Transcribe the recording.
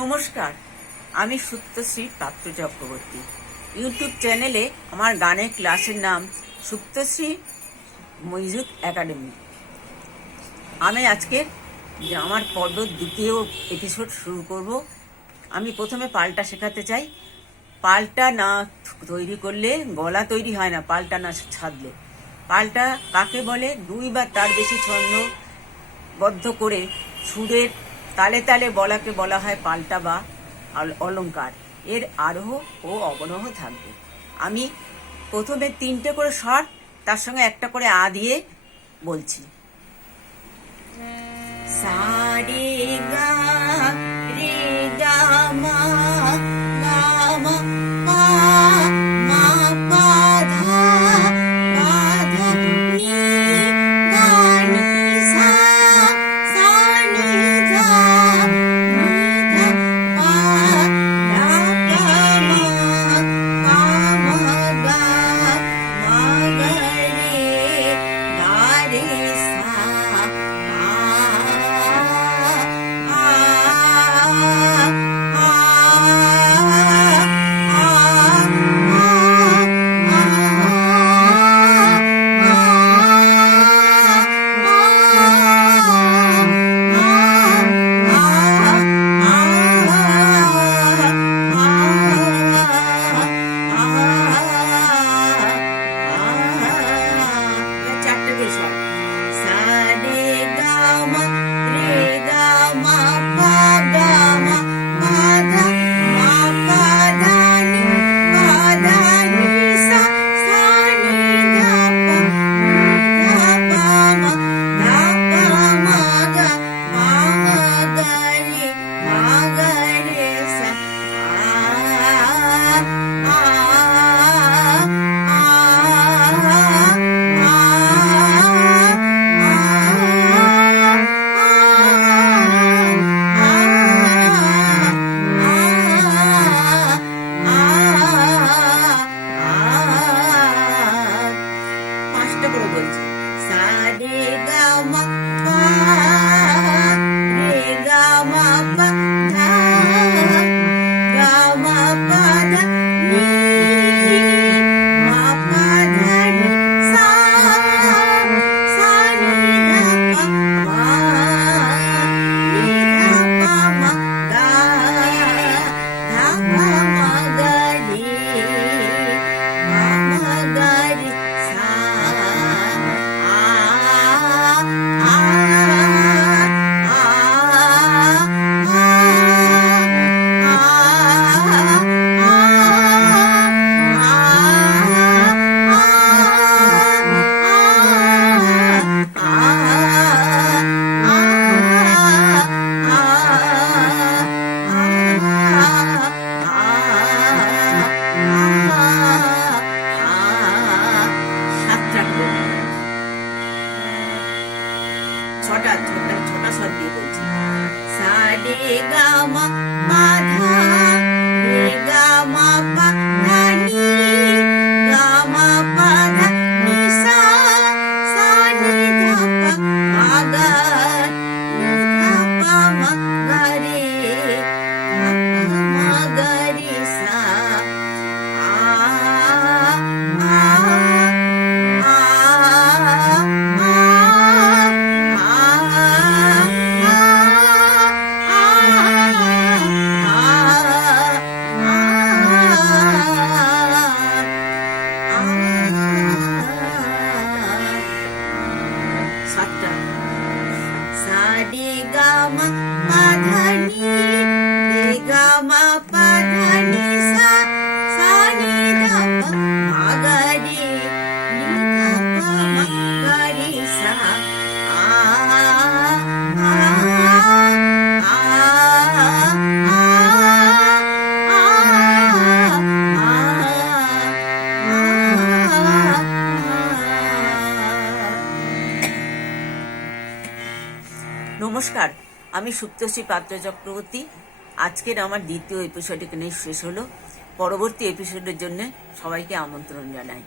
নমস্কার, আমি সুপ্তশ্রী পাত্র চক্রবর্তী। ইউটিউব চ্যানেলে আমার গানের ক্লাসের নাম সুপ্তশ্রী মিউজিক একাডেমি। আমি আজকে আমার পর্ব দ্বিতীয় এপিসোড শুরু করব। আমি প্রথমে পাল্টা শেখাতে চাই। পাল্টা না তৈরি করলে গলা তৈরি হয় না, পাল্টা না ছাড়লে। পাল্টা কাকে বলে? দুই বা তার বেশি ছন্দবদ্ধ করে সুরের তালে তালে বলাকে বলা হয় পাল্টা বা অলংকার। এর আরোহ ও অবরোহ থাকবে। আমি প্রথমে 3টে করে শর্ট, তার সঙ্গে একটা করে আ দিয়ে বলছি। সা রে গা রে গা মা গা মা পা মা পা ধা পা ধা নি ধা নি সা সা নি ধা নি ধা পা ধা পা মা পা মা গা মা গা রে গা রে সা ছোটা স্বর দিয়ে বলছি। সা রে গা মা পা ধা রে গা মা পা ধা নি গা মা পা ধা নি সা সা নি ধা পা মা গা নি ধা পা মা গা রে ধা পা মা গা রে সা নমস্কার, আমি সুপ্তশ্রী পাত্র চক্রবর্তী। আজকের আমার দ্বিতীয় এপিসোড এখানে শেষ হলো। পরবর্তী এপিসোডের জন্য সবাইকে আমন্ত্রণ জানাই।